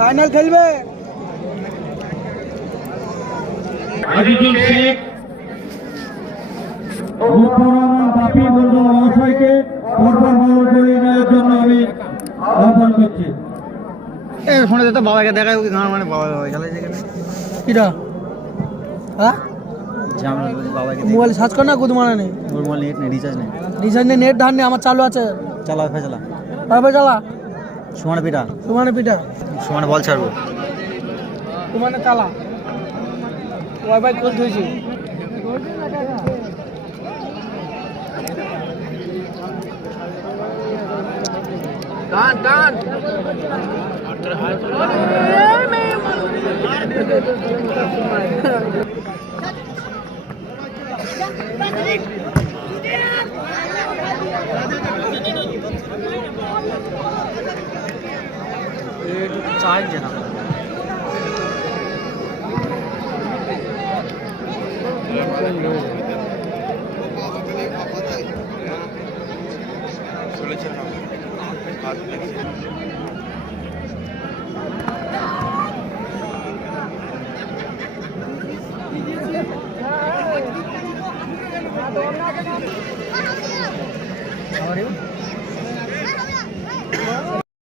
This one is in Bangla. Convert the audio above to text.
ফাইনাল খেলবে আজিজুল শেখ বাপি মন্ডল মহাশয়কে পরপর বরণ করে নেওয়ার জন্য আমি আহ্বান করছি। ফোনে তো বাবাকে দেখায় ওকে গান মানে বাবা খেলে যেখানে কিরা হ্যাঁ মোবাইল সার্চ কর না গুদ মারা নেই মোবাইল নেট নেই, রিচার্জ নেই। রিচার্জ নেই, নেট ধার নেই, আমার চালু আছে। চালা ওয়াইফাই চালা, ওয়াইফাই চালা। সমানে পিটা, সমানে পিঠা, সমানে বল ছাড়বো। সমানে চালা, ওয়াইফাই কল ধুইছি। টান টান চাই যেন চলেছে।